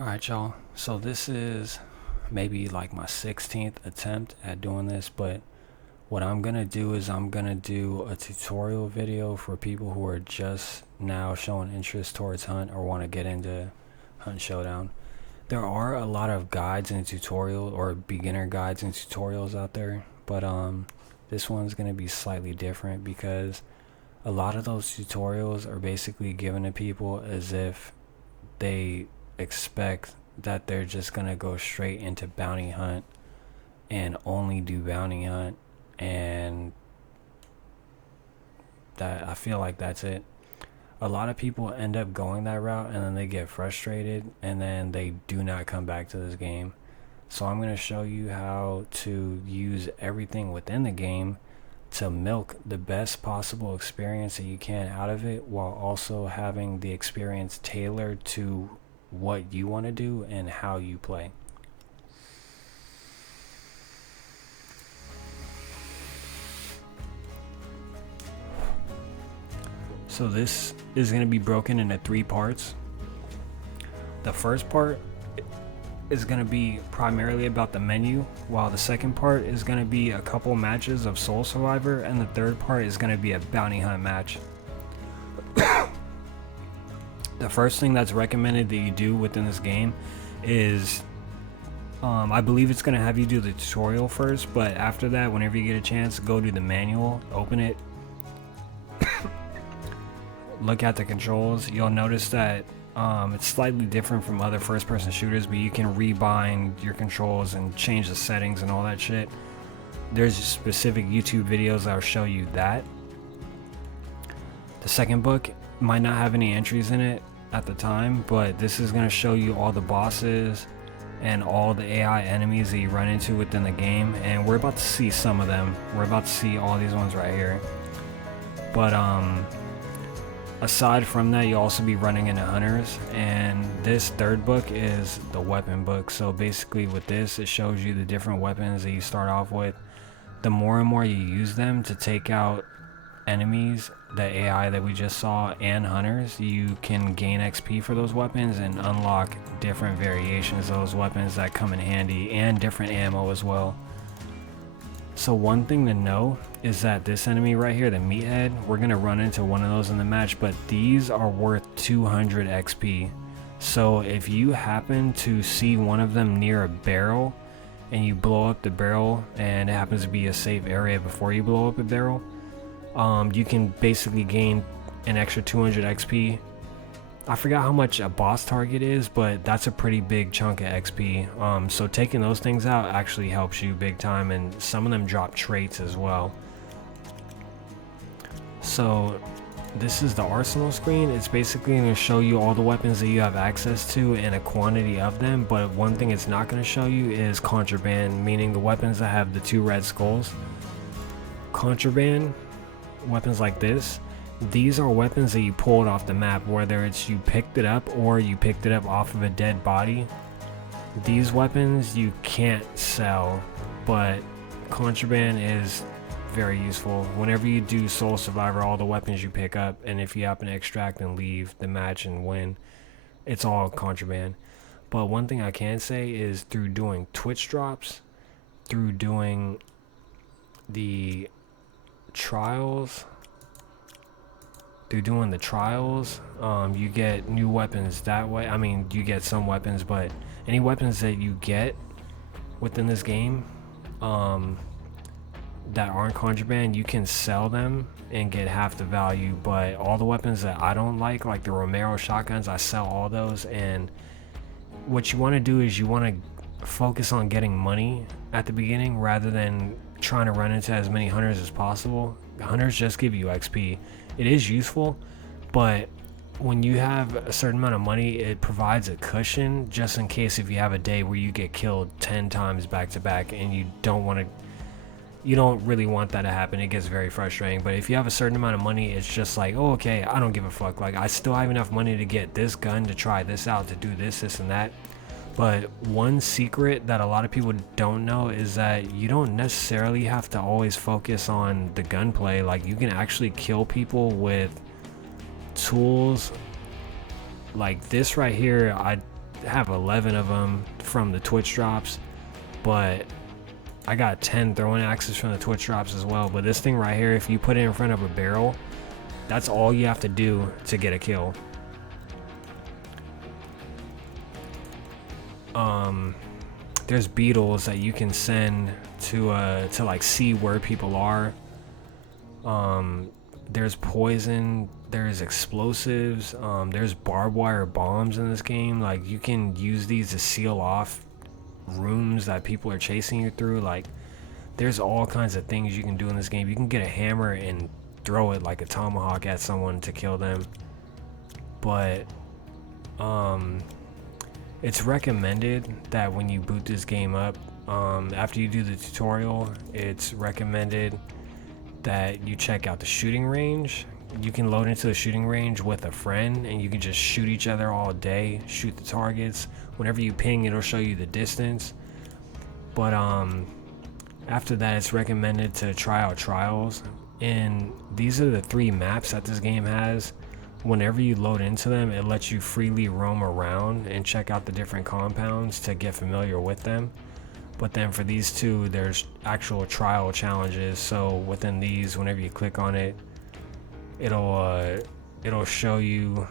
Alright, y'all. So this is maybe like my 16th attempt at doing this, but what I'm gonna do is I'm gonna do a tutorial video for people who are just now showing interest towards Hunt or want to get into Hunt Showdown. There are a lot of guides and tutorial or beginner guides and tutorials out there, but this one's gonna be slightly different because a lot of those tutorials are basically given to people as if they expect that they're just gonna go straight into bounty hunt and only do bounty hunt, and that I feel like that's it. A lot of people end up going that route and then they get frustrated and then they do not come back to this game. So I'm going to show you how to use everything within the game to milk the best possible experience that you can out of it, while also having the experience tailored to what you want to do and how you play. So this is going to be broken into 3 parts. The first part is going to be primarily about the menu, while the second part is going to be a couple matches of Soul Survivor, and the third part is going to be a bounty hunt match. The first thing that's recommended that you do within this game is I believe it's going to have you do the tutorial first, but after that, whenever you get a chance, go do the manual, open it, look at the controls. You'll notice that it's slightly different from other first-person shooters, but you can rebind your controls and change the settings and all that shit. There's specific YouTube videos that'll show you that. The second book might not have any entries in it at the time, but this is going to show you all the bosses and all the AI enemies that you run into within the game, and we're about to see some of them. We're about to see all these ones right here. But aside from that, you'll also be running into hunters, and this third book is the weapon book. So basically with this, it shows you the different weapons that you start off with. The more and more you use them to take out enemies, the AI that we just saw, and hunters, you can gain XP for those weapons and unlock different variations of those weapons that come in handy, and different ammo as well. So one thing to know is that this enemy right here, the meathead, we're going to run into one of those in the match, but these are worth 200 XP. So if you happen to see one of them near a barrel and you blow up the barrel, and it happens to be a safe area before you blow up a barrel, you can basically gain an extra 200 XP. I forgot how much a boss target is, but that's a pretty big chunk of XP. So taking those things out actually helps you big time, and some of them drop traits as well. So this is the arsenal screen. It's basically going to show you all the weapons that you have access to and a quantity of them, but one thing it's not going to show you is contraband, meaning the weapons that have the 2 red skulls. Contraband weapons like this, these are weapons that you pulled off the map, whether it's you picked it up or you picked it up off of a dead body. These weapons you can't sell, but contraband is very useful. Whenever you do Soul Survivor, all the weapons you pick up, and if you happen to extract and leave the match and win, it's all contraband. But one thing I can say is through doing Twitch drops, through doing the trials, you get new weapons that way. I mean, you get some weapons, but any weapons that you get within this game that aren't contraband, you can sell them and get half the value. But all the weapons that I don't like the Romero shotguns, I sell all those. And what you want to do is you want to focus on getting money at the beginning rather than trying to run into as many hunters as possible. Hunters just give you XP. It is useful, but when you have a certain amount of money, it provides a cushion just in case if you have a day where you get killed 10 times back to back, and you don't really want that to happen. It gets very frustrating. But if you have a certain amount of money, it's just like, oh, okay, I don't give a fuck. Like, I still have enough money to get this gun, to try this out, to do this and that. But one secret that a lot of people don't know is that you don't necessarily have to always focus on the gunplay. Like, you can actually kill people with tools like this right here. have 11 of them from the Twitch drops, but I got 10 throwing axes from the Twitch drops as well. But this thing right here, if you put it in front of a barrel, that's all you have to do to get a kill. There's beetles that you can send to like see where people are. There's poison, there's explosives, there's barbed wire bombs in this game. Like, you can use these to seal off rooms that people are chasing you through. Like, there's all kinds of things you can do in this game. You can get a hammer and throw it like a tomahawk at someone to kill them. But it's recommended that when you boot this game up, after you do the tutorial, it's recommended that you check out the shooting range. You can load into the shooting range with a friend, and you can just shoot each other all day, shoot the targets. Whenever you ping, it'll show you the distance. But after that, it's recommended to try out trials, and these are the 3 maps that this game has. Whenever you load into them, it lets you freely roam around and check out the different compounds to get familiar with them. But then for these 2, there's actual trial challenges. So within these, whenever you click on it, it'll show you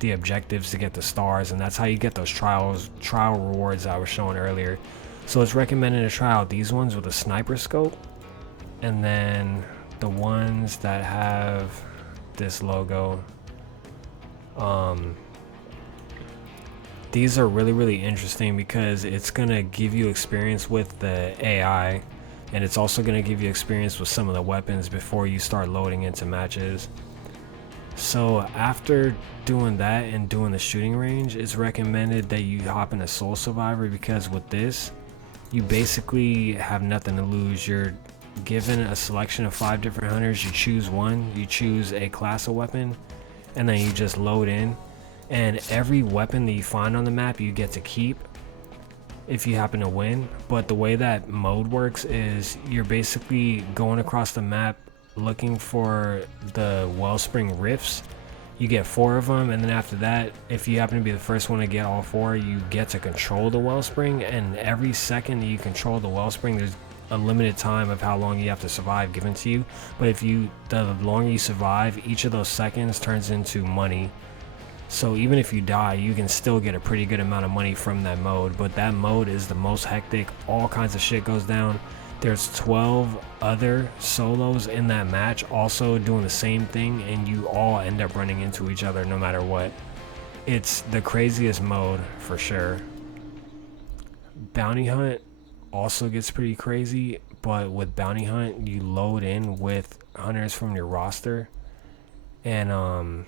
the objectives to get the stars, and that's how you get those trial rewards I was showing earlier. So it's recommended to try out these ones with a sniper scope, and then the ones that have this logo, these are really interesting because it's gonna give you experience with the AI, and it's also gonna give you experience with some of the weapons before you start loading into matches. So after doing that and doing the shooting range, it's recommended that you hop in a Soul Survivor, because with this, you basically have nothing to lose. You're given a selection of 5 different hunters. You choose one, you choose a class of weapon, and then you just load in, and every weapon that you find on the map you get to keep if you happen to win. But the way that mode works is you're basically going across the map looking for the wellspring rifts. You get 4 of them, and then after that, if you happen to be the first one to get all 4, you get to control the wellspring. And every second that you control the wellspring, there's a limited time of how long you have to survive given to you. But the longer you survive, each of those seconds turns into money. So even if you die, you can still get a pretty good amount of money from that mode. But that mode is the most hectic. All kinds of shit goes down. There's 12 other solos in that match also doing the same thing, and you all end up running into each other no matter what. It's the craziest mode for sure. Bounty Hunt also gets pretty crazy, but with Bounty Hunt, you load in with hunters from your roster, and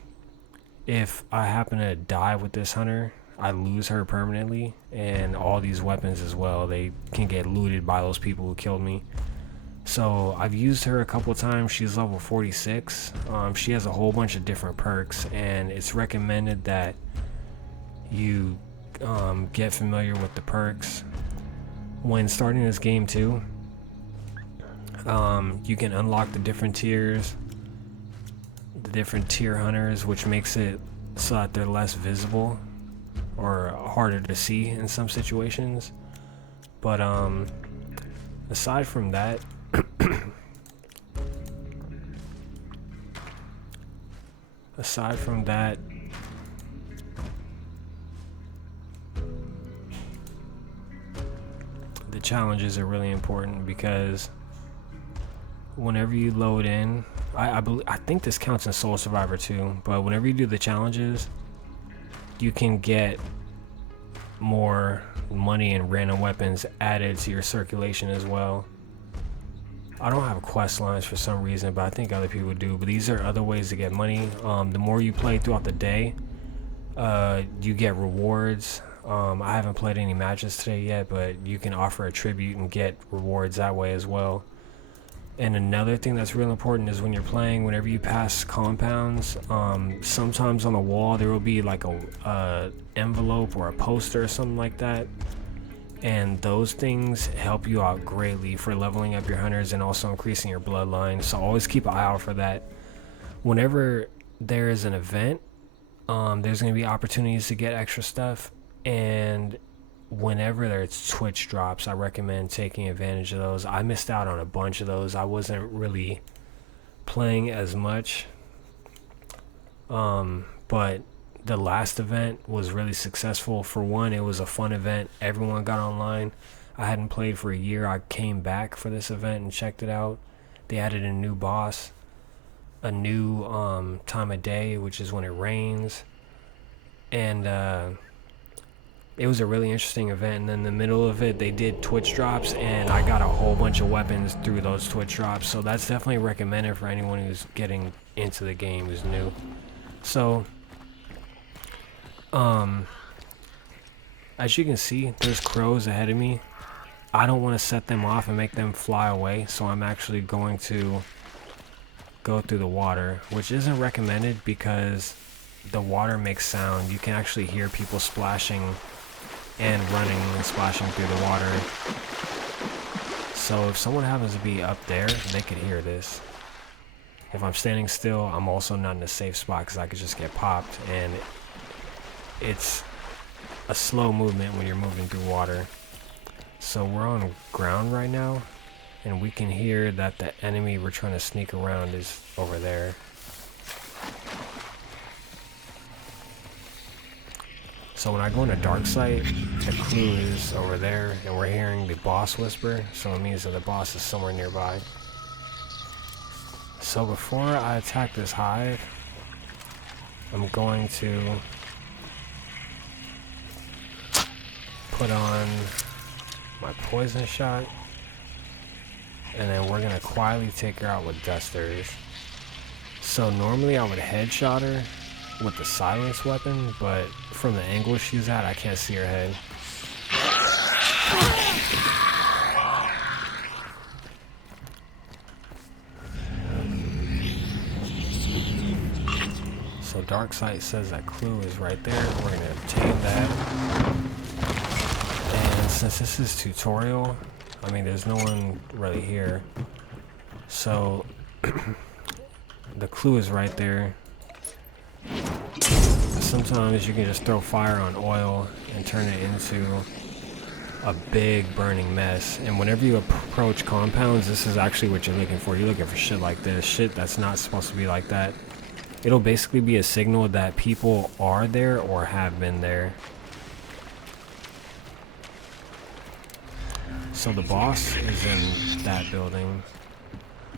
if I happen to die with this hunter, I lose her permanently, and all these weapons as well, they can get looted by those people who killed me. So I've used her a couple times. She's level 46. She has a whole bunch of different perks, and it's recommended that you get familiar with the perks when starting this game too. You can unlock the different tiers, the different tier hunters, which makes it so that they're less visible or harder to see in some situations. But aside from that, the challenges are really important, because whenever you load in, I think this counts in Soul Survivor too, but whenever you do the challenges, you can get more money and random weapons added to your circulation as well. I don't have quest lines for some reason, but I think other people do. But these are other ways to get money. The more you play throughout the day, you get rewards. I haven't played any matches today yet, but you can offer a tribute and get rewards that way as well. And another thing that's real important is when you're playing, whenever you pass compounds, sometimes on the wall there will be like a envelope or a poster or something like that, and those things help you out greatly for leveling up your hunters and also increasing your bloodline. So always keep an eye out for that. Whenever there is an event, There's going to be opportunities to get extra stuff, and whenever there's Twitch drops, I recommend taking advantage of those. I missed out on a bunch of those. I wasn't really playing as much, but the last event was really successful. For one, it was a fun event. Everyone got online. I hadn't played for a year. I came back for this event and checked it out. They added a new boss, a new time of day, which is when it rains, and it was a really interesting event. And in the middle of it, they did Twitch drops, and I got a whole bunch of weapons through those Twitch drops. So that's definitely recommended for anyone who's getting into the game, who's new. So as you can see, there's crows ahead of me. I don't want to set them off and make them fly away, so I'm actually going to go through the water, which isn't recommended because the water makes sound. You can actually hear people splashing and running and splashing through the water. So if someone happens to be up there, they could hear this. If I'm standing still, I'm also not in a safe spot because I could just get popped, and it's a slow movement when you're moving through water. So we're on ground right now, and we can hear that the enemy we're trying to sneak around is over there. So when I go into dark sight, the clue is over there, and we're hearing the boss whisper, so it means that the boss is somewhere nearby. So before I attack this hive, I'm going to put on my poison shot, and then we're gonna quietly take her out with dusters. So normally I would headshot her with the silence weapon, but from the angle she's at, I can't see her head. So dark sight says that clue is right there. We're gonna obtain that. And since this is tutorial, I mean, there's no one really here. So the clue is right there. Sometimes you can just throw fire on oil and turn it into a big burning mess. And whenever you approach compounds, this is actually what you're looking for. You're looking for shit like this, shit that's not supposed to be like that. It'll basically be a signal that people are there or have been there. So the boss is in that building.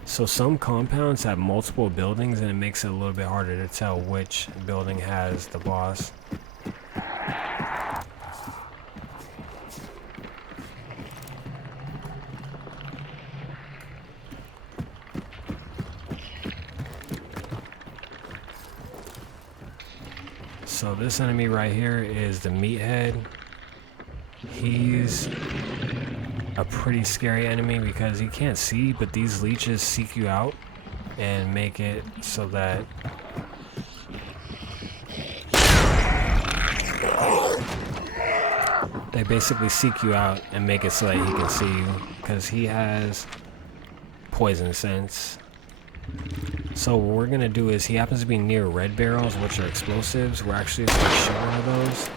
So some compounds have multiple buildings, and it makes it a little bit harder to tell which building has the boss. So this enemy right here is the meathead. He's a pretty scary enemy because he can't see, but these leeches seek you out and make it so that they basically seek you out and make it so that he can see you, because he has poison sense. So what we're gonna do is, he happens to be near red barrels, which are explosives. We're actually just gonna shoot one of those,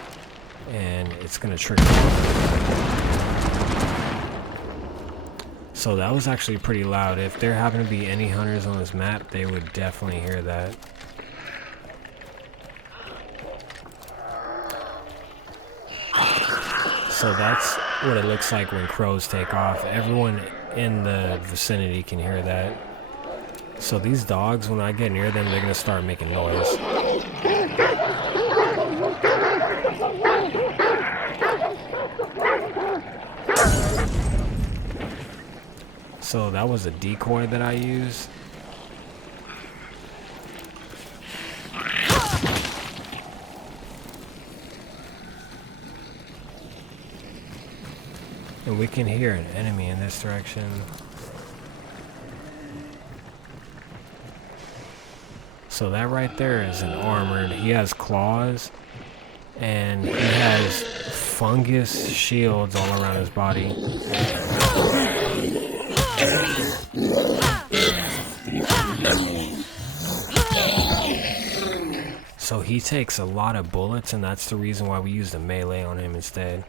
and it's gonna trigger. So that was actually pretty loud. If there happen to be any hunters on this map, they would definitely hear that. So that's what it looks like when crows take off. Everyone in the vicinity can hear that. So these dogs, when I get near them, they're gonna start making noise. So that was a decoy that I used. And we can hear an enemy in this direction. So that right there is an armored. He has claws, and he has fungus shields all around his body. So he takes a lot of bullets, and that's the reason why we use the melee on him instead.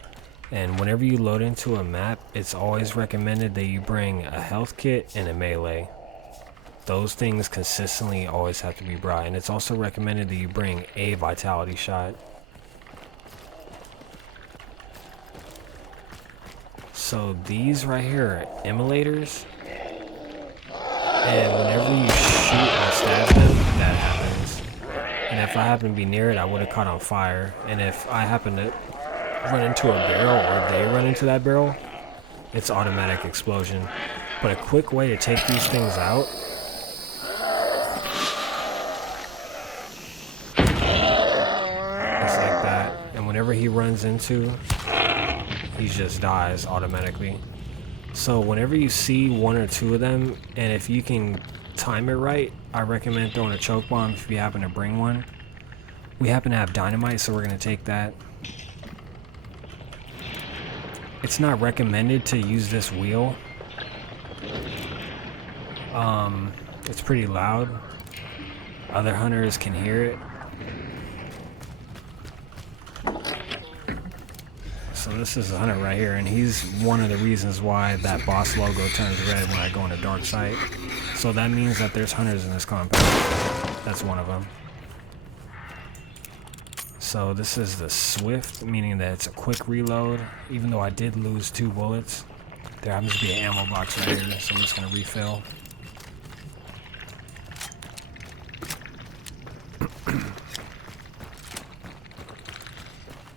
And whenever you load into a map, it's always recommended that you bring a health kit and a melee. Those things consistently always have to be brought, and it's also recommended that you bring a vitality shot. So these right here are immolators, and whenever you shoot or stab them, that happens. And if I happen to be near it, I would have caught on fire. And if I happen to run into a barrel, or they run into that barrel, it's automatic explosion. But a quick way to take these things out is like that. And whenever he runs into, he just dies automatically. So whenever you see one or two of them, and if you can time it right, I recommend throwing a choke bomb if you happen to bring one. We happen to have dynamite, so we're going to take that. It's not recommended to use this wheel. It's pretty loud. Other hunters can hear it. So this is a hunter right here, and he's one of the reasons why that boss logo turns red when I go into dark sight. So that means that there's hunters in this compound. That's one of them. So this is the Swift, meaning that it's a quick reload. Even though I did lose 2 bullets, there happens to be an ammo box right here, so I'm just gonna refill.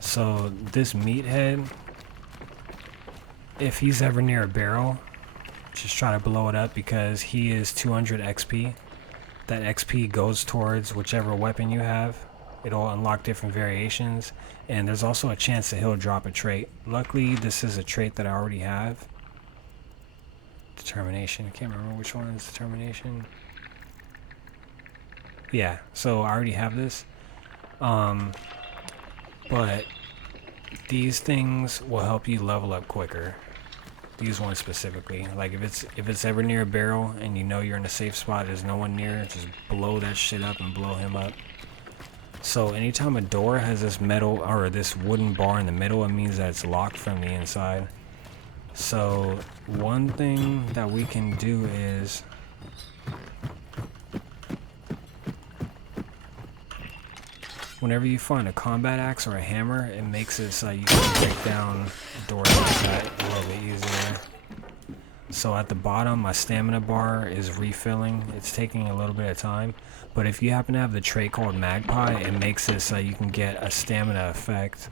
So this meathead, if he's ever near a barrel, just try to blow it up, because he is 200 XP. That XP goes towards whichever weapon you have. It'll unlock different variations, and there's also a chance that he'll drop a trait. Luckily, this is a trait that I already have. Determination. I can't remember which one is determination. Yeah, so I already have this. But these things will help you level up quicker. These ones specifically. Like if it's ever near a barrel and you know you're in a safe spot, there's no one near, just blow that shit up and blow him up. So anytime a door has this metal or this wooden bar in the middle, it means that it's locked from the inside. So one thing that we can do is whenever you find a combat axe or a hammer, it makes it so you can break down doors like that a little bit easier. So at the bottom, my stamina bar is refilling. It's taking a little bit of time. But if you happen to have the trait called Magpie, it makes it so you can get a stamina effect.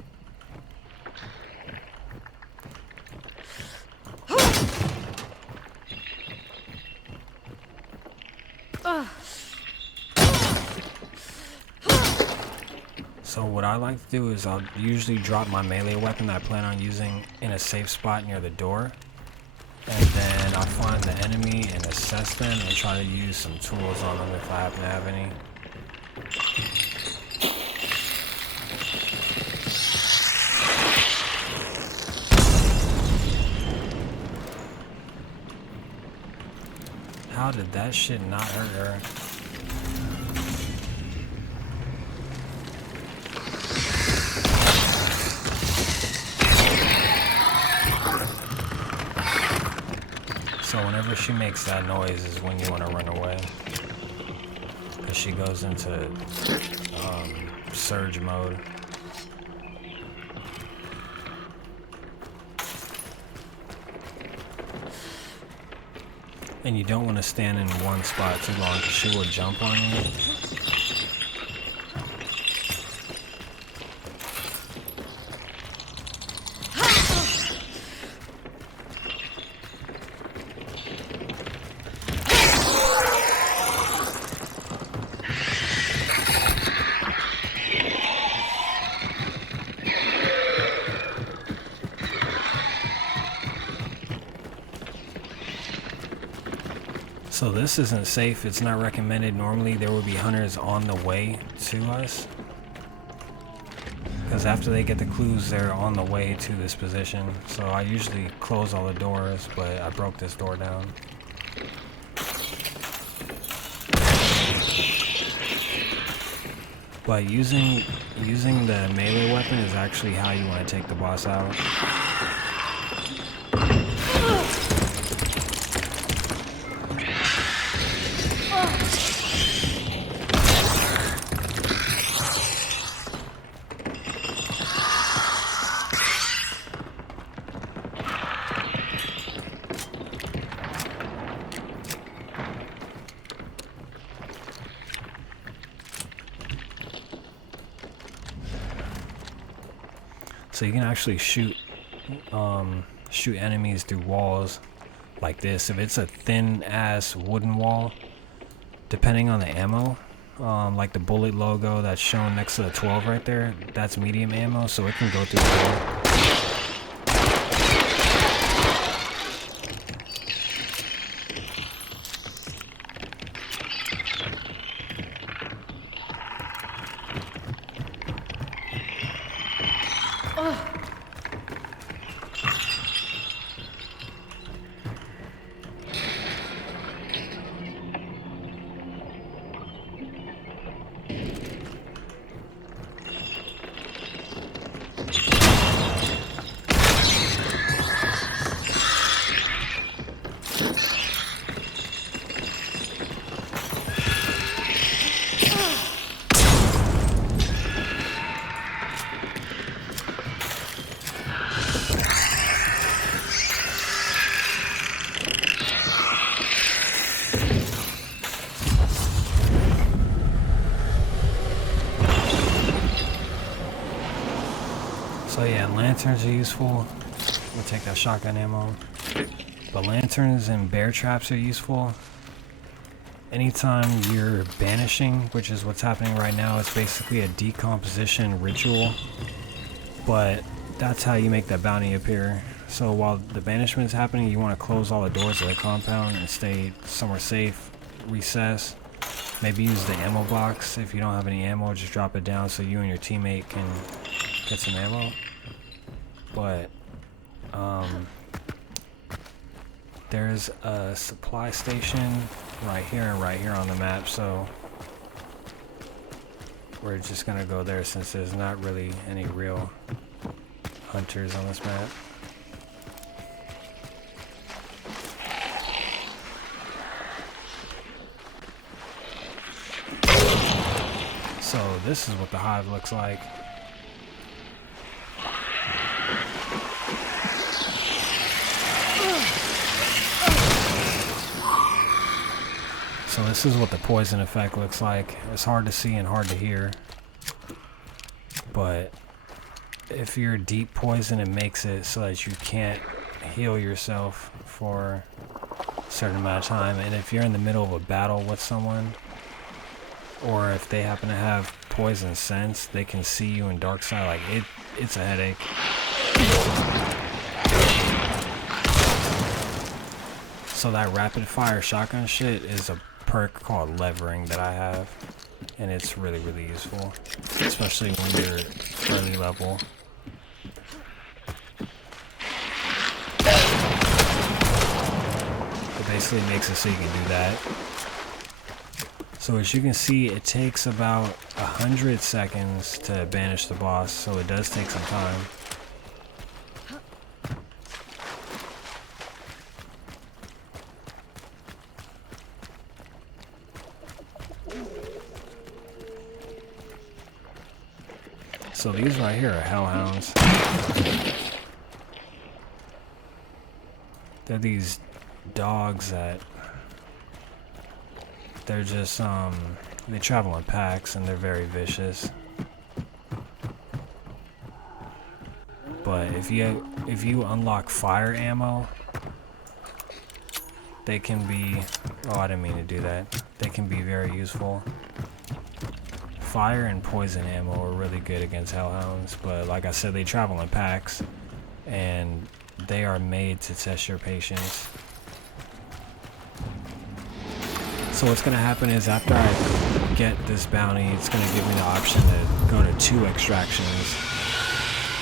So what I like to do is I'll usually drop my melee weapon that I plan on using in a safe spot near the door. And then I'll find the enemy and assess them and try to use some tools on them if I happen to have any. How did that shit not hurt her? So whenever she makes that noise is when you want to run away, because she goes into surge mode. And you don't want to stand in one spot too long, because she will jump on you. So this isn't safe, it's not recommended. Normally there would be hunters on the way to us, because after they get the clues they're on the way to this position. So I usually close all the doors, but I broke this door down. But using the melee weapon is actually how you want to take the boss out. So you can actually shoot enemies through walls like this. If it's a thin ass wooden wall, depending on the ammo, like the bullet logo that's shown next to the 12 right there, that's medium ammo, so it can go through the wall. So yeah, lanterns are useful. We'll take that shotgun ammo. But lanterns and bear traps are useful. Anytime you're banishing, which is what's happening right now, it's basically a decomposition ritual. But that's how you make that bounty appear. So while the banishment is happening, you want to close all the doors of the compound and stay somewhere safe, recess. Maybe use the ammo box. If you don't have any ammo, just drop it down so you and your teammate can get some ammo. But there's a supply station right here and right here on the map, so we're just gonna go there since there's not really any real hunters on this map. So this is what the hive looks like. So this is what the poison effect looks like. It's hard to see and hard to hear. But if you're deep poison, it makes it so that you can't heal yourself for a certain amount of time. And if you're in the middle of a battle with someone, or if they happen to have poison sense, they can see you in dark side. Like it's a headache. So that rapid fire shotgun shit is a perk called levering that I have, and it's really useful, especially when you're early level. It basically makes it so you can do that. So as you can see, it takes about 100 seconds to banish the boss, so it does take some time. So these right here are hellhounds. They're these dogs that they're just they travel in packs and they're very vicious. But if you unlock fire ammo, they can be, oh, I didn't mean to do that. They can be very useful. Fire and poison ammo are really good against hellhounds, but like I said, they travel in packs and they are made to test your patience. So what's going to happen is after I get this bounty, it's going to give me the option to go to 2 extractions.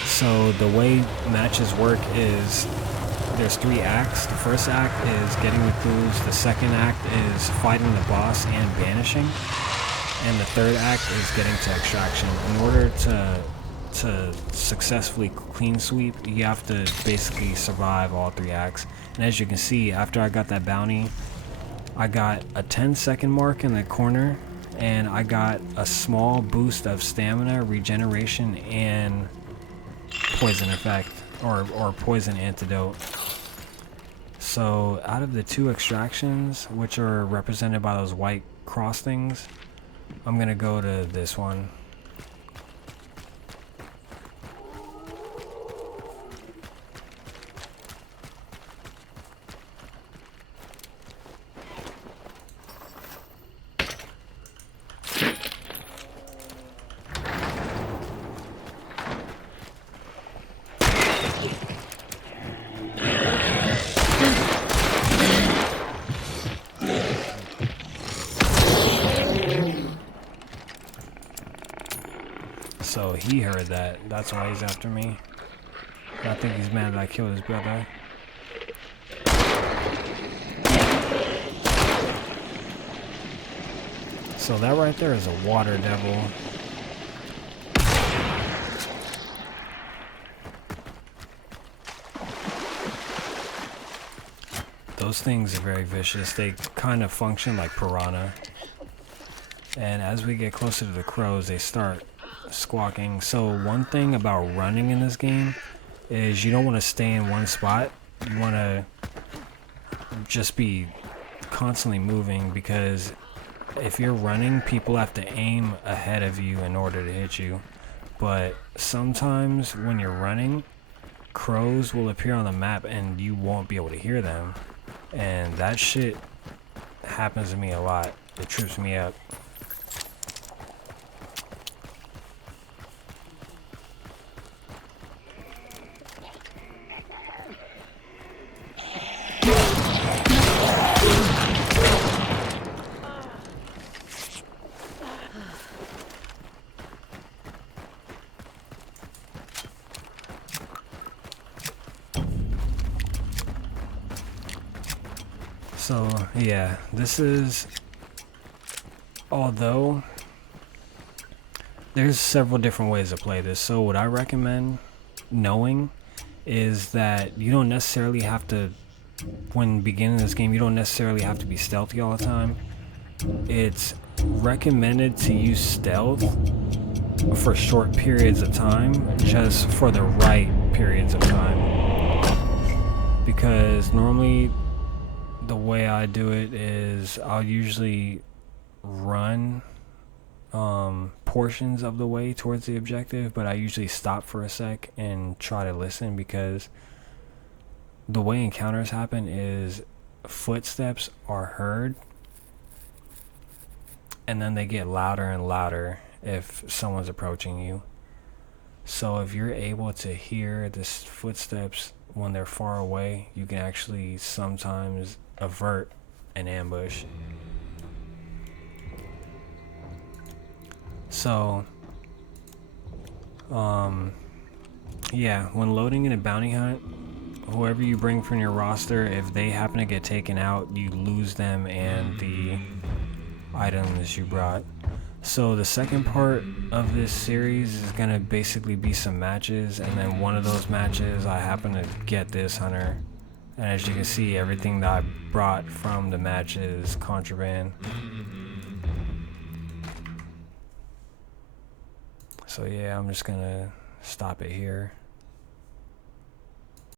So the way matches work is there's 3 acts. The first act is getting the clues. The second act is fighting the boss and banishing. and the third act is getting to extraction. In order to successfully clean sweep, you have to basically survive all 3 acts. And as you can see, after I got that bounty, I got a 10-second mark in the corner, and I got a small boost of stamina, regeneration, and poison effect, or poison antidote. So out of the 2 extractions, which are represented by those white cross things, I'm gonna go to this one. So he heard that. That's why he's after me. I think he's mad that I killed his brother. So that right there is a water devil. Those things are very vicious. They kind of function like piranha. And as we get closer to the crows, they start squawking. So one thing about running in this game is you don't want to stay in one spot. You want to just be constantly moving, because if you're running, people have to aim ahead of you in order to hit you. But sometimes when you're running, crows will appear on the map and you won't be able to hear them. And that shit happens to me a lot. It trips me up. So yeah, this is, although there's several different ways to play this, so what I recommend knowing is that you don't necessarily have to, when beginning this game, you don't necessarily have to be stealthy all the time. It's recommended to use stealth for short periods of time, just for the right periods of time, because normally the way I do it is I'll usually run portions of the way towards the objective, but I usually stop for a sec and try to listen, because the way encounters happen is footsteps are heard and then they get louder and louder if someone's approaching you. So if you're able to hear the footsteps when they're far away, you can actually sometimes avert an ambush. So yeah, when loading in a bounty hunt, whoever you bring from your roster, if they happen to get taken out, you lose them and the items you brought. So the second part of this series is going to basically be some matches, and then one of those matches I happen to get this hunter, and as you can see, everything that I brought from the match is contraband. So yeah, I'm just gonna stop it here.